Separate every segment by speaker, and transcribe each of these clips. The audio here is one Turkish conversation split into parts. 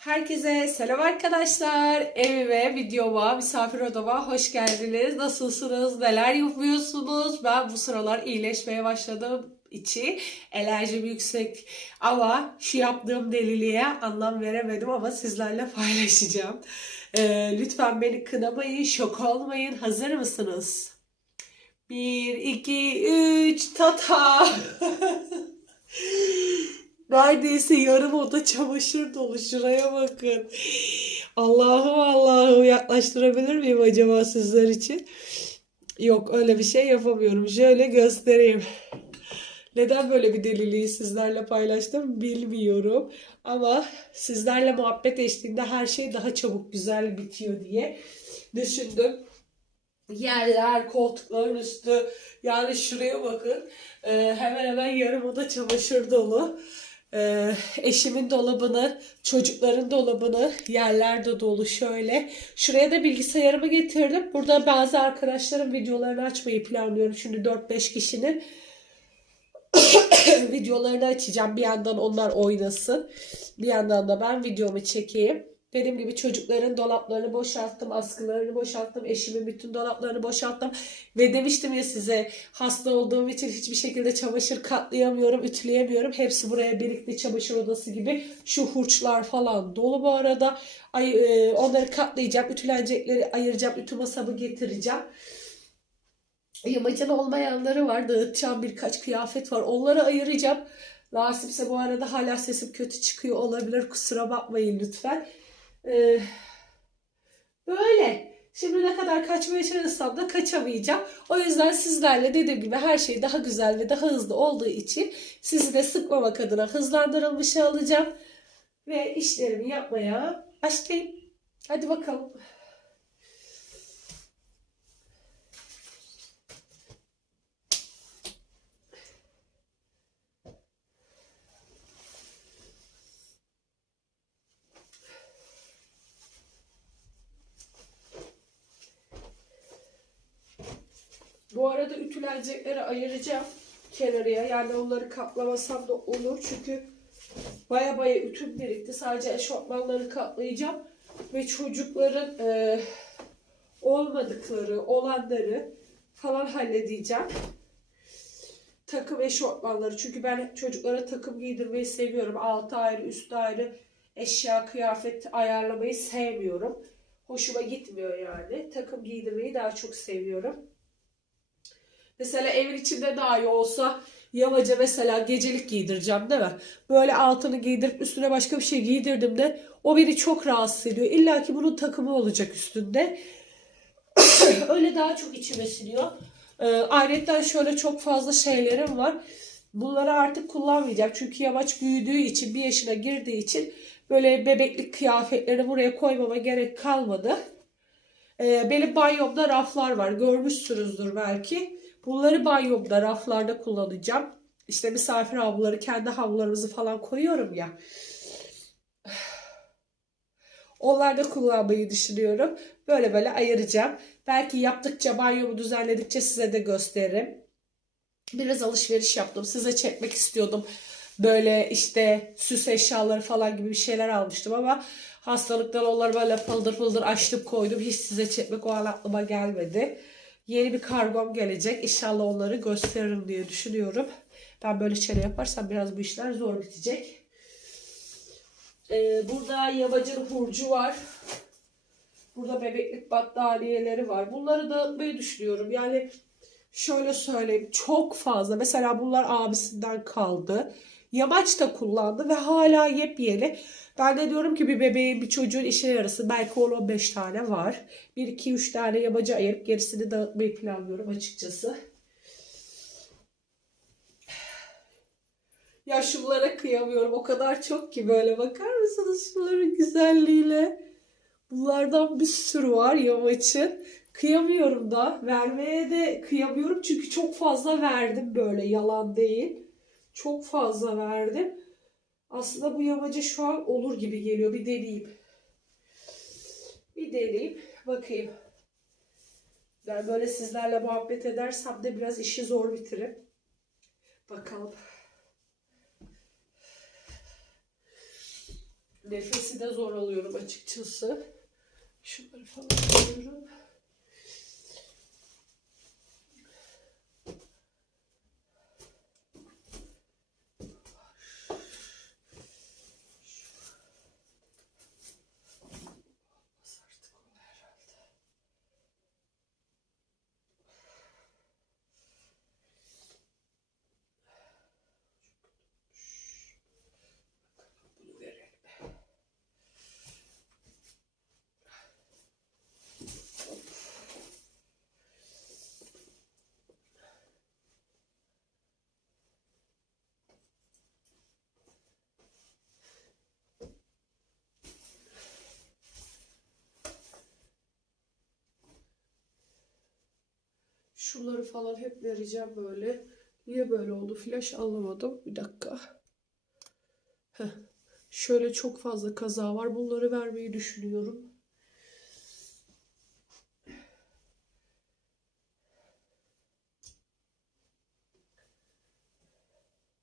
Speaker 1: Herkese selam arkadaşlar. Evime, videoma, misafir odama hoş geldiniz. Nasılsınız? Neler yapıyorsunuz? Ben bu sıralar iyileşmeye başladığım için enerjim yüksek. Ama şu yaptığım deliliğe anlam veremedim ama sizlerle paylaşacağım. Ee, lütfen beni kınamayın, şok olmayın. Hazır mısınız? Bir, iki, üç, tata. Neredeyse yarım oda çamaşır dolu. Şuraya bakın. Allah'ım Allah'ım yaklaştırabilir miyim acaba sizler için? Yok öyle bir şey yapamıyorum. Şöyle göstereyim. Neden böyle bir deliliği sizlerle paylaştım bilmiyorum. Ama sizlerle muhabbet eşliğinde her şey daha çabuk güzel bitiyor diye düşündüm. Yerler, koltukların üstü yani şuraya bakın. Ee, hemen hemen yarım oda çamaşır dolu. Ee, eşimin dolabını, çocukların dolabını, yerlerde dolu şöyle. Şuraya da bilgisayarımı getirdim. Burada bazı arkadaşlarım videolarını açmayı planlıyorum. Şimdi 4-5 kişinin videolarını açacağım. Bir yandan onlar oynasın. Bir yandan da ben videomu çekeyim. Dediğim gibi çocukların dolaplarını boşalttım, askılarını boşalttım, eşimin bütün dolaplarını boşalttım. Ve demiştim ya size hasta olduğum için hiçbir şekilde çamaşır katlayamıyorum, ütüleyemiyorum. Hepsi buraya birlikte çamaşır odası gibi. Şu hurçlar falan dolu bu arada. Ay, e, onları katlayacağım, ütülenecekleri ayıracağım, ütü masamı getireceğim. Yamacın olmayanları var. Dağıtacağım birkaç kıyafet var. Onları ayıracağım. Nasipse bu arada hala sesim kötü çıkıyor olabilir. Kusura bakmayın lütfen. Ee, böyle. Şimdi ne kadar kaçmaya çalışsam da kaçamayacağım. O yüzden sizlerle dediğim gibi her şey daha güzel ve daha hızlı olduğu için sizi de sıkmamak adına hızlandırılmış alacağım. Ve işlerimi yapmaya başlayayım. Hadi bakalım. Arada ütülenecekleri ayıracağım kenarıya. Yani onları kaplamasam da olur. Çünkü baya baya ütüm birikti. Sadece eşofmanları katlayacağım. Ve çocukların e, olmadıkları, olanları falan halledeceğim. Takım eşofmanları. Çünkü ben çocuklara takım giydirmeyi seviyorum. Altı ayrı, üstü ayrı eşya, kıyafet ayarlamayı sevmiyorum. Hoşuma gitmiyor yani. Takım giydirmeyi daha çok seviyorum. Mesela evin içinde dahi olsa yamaca mesela gecelik giydireceğim değil mi? Böyle altını giydirip üstüne başka bir şey giydirdim de o beni çok rahatsız ediyor. İlla ki bunun takımı olacak üstünde. Öyle daha çok içime siniyor. Ee, ayrıca şöyle çok fazla şeylerim var. Bunları artık kullanmayacağım. Çünkü yamaç büyüdüğü için, bir yaşına girdiği için böyle bebeklik kıyafetleri buraya koymama gerek kalmadı. Ee, benim banyomda raflar var. Görmüşsünüzdür belki. Bunları banyomda, raflarda kullanacağım. İşte misafir havluları, kendi havlularımızı falan koyuyorum ya. Onlarda kullanmayı düşünüyorum. Böyle böyle ayıracağım. Belki yaptıkça, banyomu düzenledikçe size de gösteririm. Biraz alışveriş yaptım. Size çekmek istiyordum. Böyle işte süs eşyaları falan gibi bir şeyler almıştım ama hastalıktan onları böyle fıldır fıldır açtım koydum. Hiç size çekmek o an aklıma gelmedi. Yeni bir kargom gelecek. İnşallah onları gösteririm diye düşünüyorum. Ben böyle şeyler yaparsam biraz bu işler zor bitecek. Ee, burada yabacın hurcu var. Burada bebeklik battaniyeleri var. Bunları dağıtmayı düşünüyorum. Yani şöyle söyleyeyim. Çok fazla. Mesela bunlar abisinden kaldı. Yamaç da kullandı ve hala yepyeni. Ben de diyorum ki bir bebeğin bir çocuğun işine yarası belki 10-15 tane var. 1-2-3 tane yamacı ayırıp gerisini dağıtmayı planlıyorum açıkçası. Ya şunlara kıyamıyorum. O kadar çok ki böyle bakar mısınız şunların güzelliğine? Bunlardan bir sürü var yamaçın. Kıyamıyorum da. Vermeye de kıyamıyorum çünkü çok fazla verdim böyle yalan değil. Çok fazla verdim. Aslında bu yamaca şu an olur gibi geliyor. Bir deneyeyim. Bir deneyeyim. Bakayım. Ben böyle sizlerle muhabbet edersem de biraz işi zor bitiririm. Bakalım. Nefesi de zor alıyorum açıkçası. Şunları falan alıyorum. Şunları falan hep vereceğim böyle. Niye böyle oldu? Flash anlamadım. Bir dakika. Heh. Şöyle çok fazla kaza var. Bunları vermeyi düşünüyorum.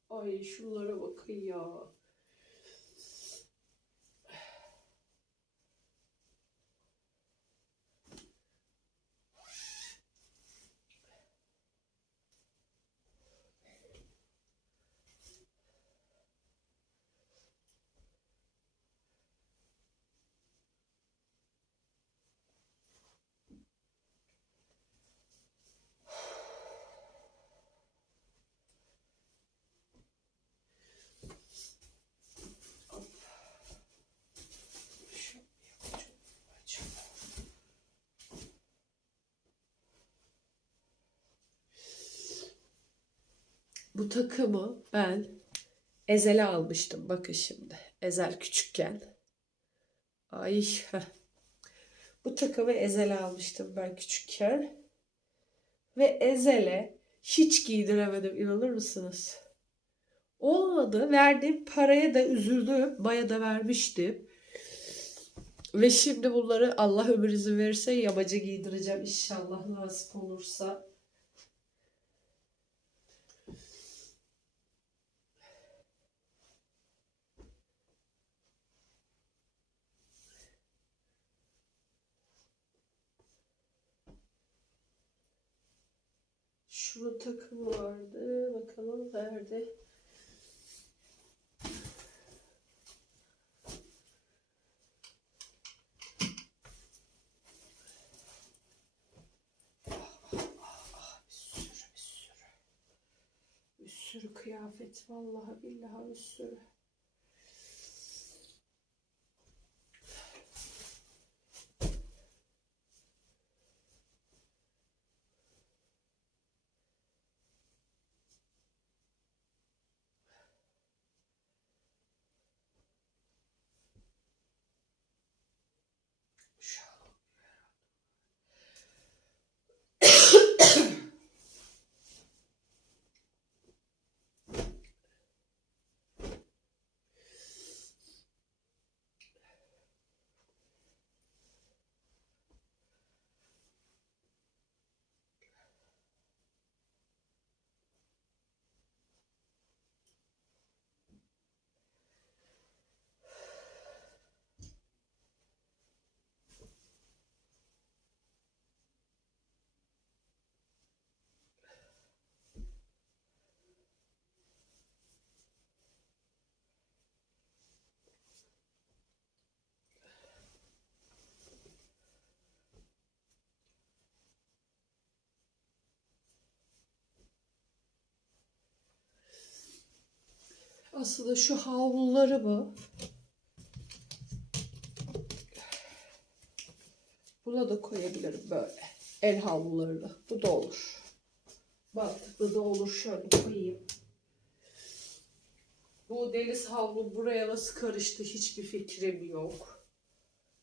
Speaker 1: Ay şunlara bakın ya. Bu takımı ben Ezel'e almıştım. Bakın şimdi. Ezel küçükken. Ay. Bu takımı Ezel'e almıştım ben küçükken. Ve Ezel'e hiç giydiremedim. inanır mısınız? Olmadı. Verdiğim paraya da üzüldüm. Baya da vermiştim. Ve şimdi bunları Allah ömür izin verirse yabaca giydireceğim inşallah nasip olursa. Şunun takımı vardı. Bakalım nerede? Bir sürü. Bir sürü kıyafet. Vallahi billahi bir sürü. Aslında şu havluları mı? Buna da koyabilirim böyle. El havlularını. Bu da olur. Mantıklı da olur. Şöyle koyayım. Bu deniz havlu buraya nasıl karıştı hiçbir fikrim yok.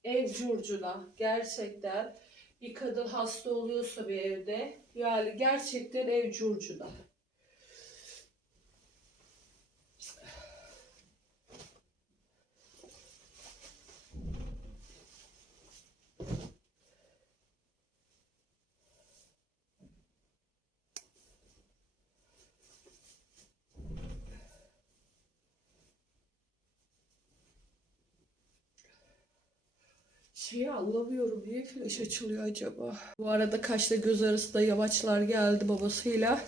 Speaker 1: Ev curcuna gerçekten bir kadın hasta oluyorsa bir evde yani gerçekten ev curcuna. Şeyi anlamıyorum. Niye flaş açılıyor acaba? Bu arada kaşla göz arasında yamaçlar geldi babasıyla.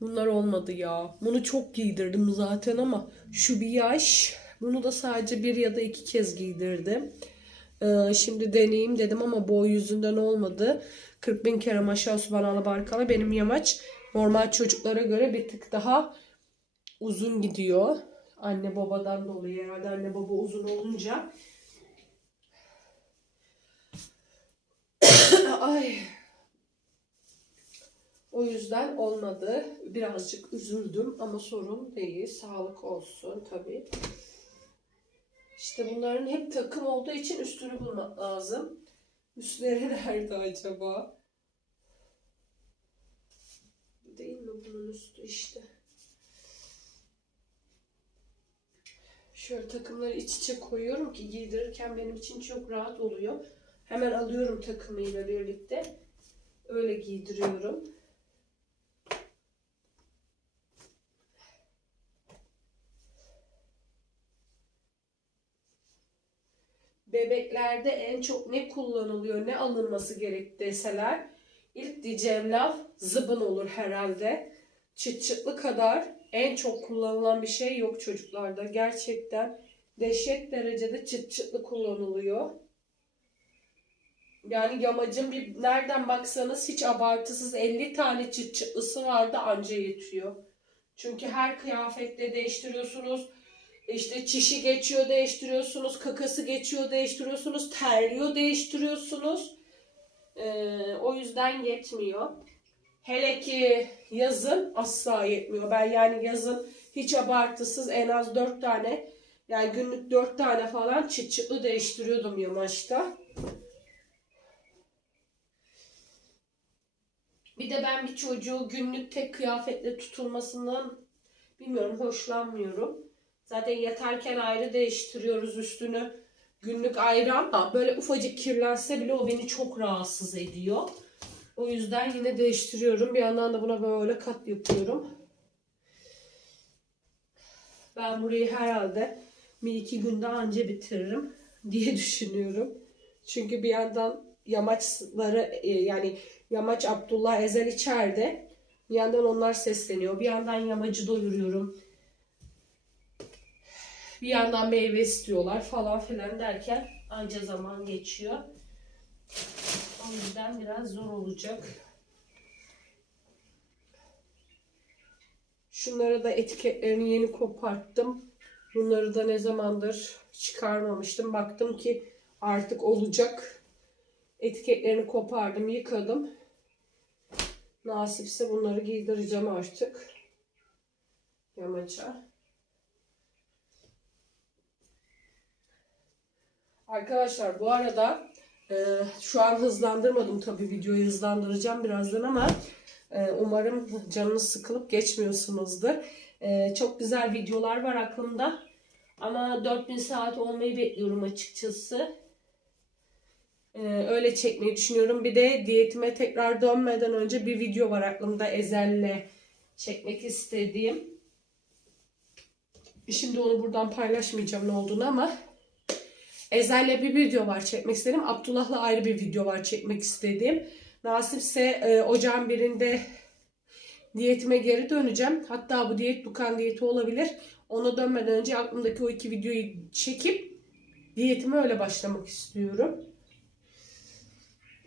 Speaker 1: Bunlar olmadı ya. Bunu çok giydirdim zaten ama şu bir yaş. Bunu da sadece bir ya da iki kez giydirdim. Ee, şimdi deneyeyim dedim ama boy yüzünden olmadı. 40 bin kere maşallah subhanallah barkala benim yamaç normal çocuklara göre bir tık daha uzun gidiyor. Anne babadan dolayı herhalde anne baba uzun olunca. Ay. O yüzden olmadı. Birazcık üzüldüm ama sorun değil. Sağlık olsun tabii. İşte bunların hep takım olduğu için üstünü bulmak lazım. Üstleri nerede acaba? Değil mi bunun üstü işte. Şöyle takımları iç içe koyuyorum ki giydirirken benim için çok rahat oluyor. Hemen alıyorum takımıyla birlikte. Öyle giydiriyorum. bebeklerde en çok ne kullanılıyor, ne alınması gerek deseler ilk diyeceğim laf zıbın olur herhalde. Çıt çıtlı kadar en çok kullanılan bir şey yok çocuklarda. Gerçekten dehşet derecede çıt çıtlı kullanılıyor. Yani yamacın bir nereden baksanız hiç abartısız 50 tane çıt çıtlısı vardı anca yetiyor. Çünkü her kıyafette değiştiriyorsunuz. İşte çişi geçiyor değiştiriyorsunuz, kakası geçiyor değiştiriyorsunuz, terliyor değiştiriyorsunuz. Ee, o yüzden yetmiyor. Hele ki yazın asla yetmiyor. Ben yani yazın hiç abartısız en az 4 tane yani günlük 4 tane falan çıt çıtlı değiştiriyordum yamaçta. Bir de ben bir çocuğu günlük tek kıyafetle tutulmasından bilmiyorum hoşlanmıyorum. Zaten yatarken ayrı değiştiriyoruz üstünü. Günlük ayrı ama böyle ufacık kirlense bile o beni çok rahatsız ediyor. O yüzden yine değiştiriyorum. Bir yandan da buna böyle kat yapıyorum. Ben burayı herhalde bir iki günde anca bitiririm diye düşünüyorum. Çünkü bir yandan yamaçları e, yani yamaç Abdullah Ezel içeride. Bir yandan onlar sesleniyor. Bir yandan yamacı doyuruyorum bir yandan meyve istiyorlar falan filan derken anca zaman geçiyor. O yüzden biraz zor olacak. Şunlara da etiketlerini yeni koparttım. Bunları da ne zamandır çıkarmamıştım. Baktım ki artık olacak. Etiketlerini kopardım, yıkadım. Nasipse bunları giydireceğim artık. Yamaça. Arkadaşlar bu arada e, şu an hızlandırmadım tabii videoyu hızlandıracağım birazdan ama e, umarım canınız sıkılıp geçmiyorsunuzdur. E, çok güzel videolar var aklımda ama 4000 saat olmayı bekliyorum açıkçası. E, öyle çekmeyi düşünüyorum. Bir de diyetime tekrar dönmeden önce bir video var aklımda Ezel'le çekmek istediğim. Şimdi onu buradan paylaşmayacağım ne olduğunu ama Ezel'le bir video var çekmek istedim. Abdullah'la ayrı bir video var çekmek istedim. Nasipse e, ocağın birinde diyetime geri döneceğim. Hatta bu diyet Dukan diyeti olabilir. Ona dönmeden önce aklımdaki o iki videoyu çekip diyetime öyle başlamak istiyorum.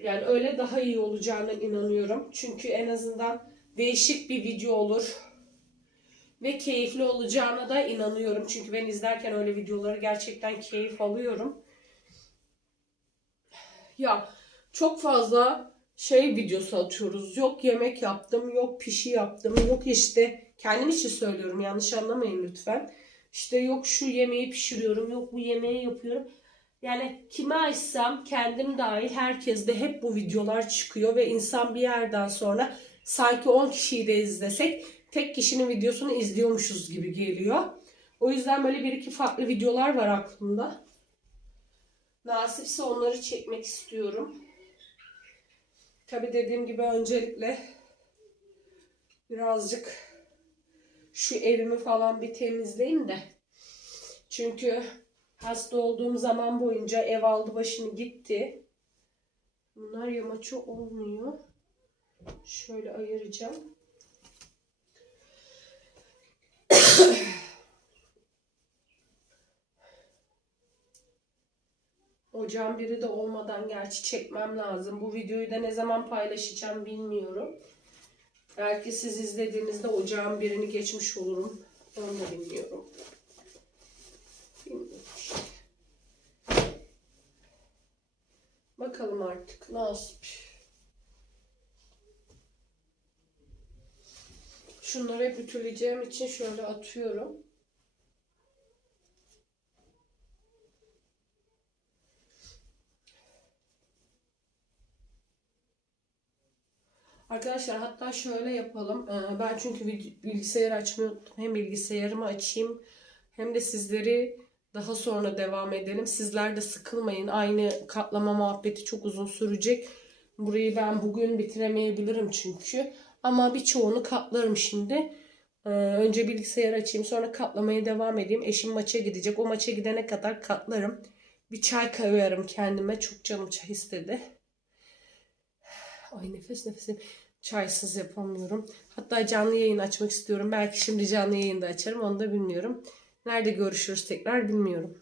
Speaker 1: Yani öyle daha iyi olacağına inanıyorum. Çünkü en azından değişik bir video olur ve keyifli olacağına da inanıyorum. Çünkü ben izlerken öyle videoları gerçekten keyif alıyorum. Ya çok fazla şey videosu atıyoruz. Yok yemek yaptım, yok pişi yaptım, yok işte kendim için söylüyorum yanlış anlamayın lütfen. İşte yok şu yemeği pişiriyorum, yok bu yemeği yapıyorum. Yani kime açsam kendim dahil herkes de hep bu videolar çıkıyor ve insan bir yerden sonra sanki 10 kişiyi de izlesek tek kişinin videosunu izliyormuşuz gibi geliyor. O yüzden böyle bir iki farklı videolar var aklımda. Nasipse onları çekmek istiyorum. Tabi dediğim gibi öncelikle birazcık şu evimi falan bir temizleyeyim de. Çünkü Hasta olduğum zaman boyunca ev aldı başını gitti. Bunlar yamaçı olmuyor. Şöyle ayıracağım. Ocağın biri de olmadan gerçi çekmem lazım. Bu videoyu da ne zaman paylaşacağım bilmiyorum. Belki siz izlediğinizde ocağın birini geçmiş olurum. Onu da bilmiyorum işte. Bakalım artık nasip. Şunları hep ütüleyeceğim için şöyle atıyorum. Arkadaşlar hatta şöyle yapalım. Ee, Ben çünkü bilgisayar unuttum. Hem bilgisayarımı açayım hem de sizleri daha sonra devam edelim. Sizler de sıkılmayın. Aynı katlama muhabbeti çok uzun sürecek. Burayı ben bugün bitiremeyebilirim çünkü. Ama birçoğunu katlarım şimdi. Ee, Önce bilgisayar açayım sonra katlamaya devam edeyim. Eşim maça gidecek. O maça gidene kadar katlarım. Bir çay koyarım kendime. Çok canım çay istedi. Ay nefes nefesim. Çaysız yapamıyorum. Hatta canlı yayın açmak istiyorum. Belki şimdi canlı yayında açarım. Onu da bilmiyorum. Nerede görüşürüz tekrar bilmiyorum.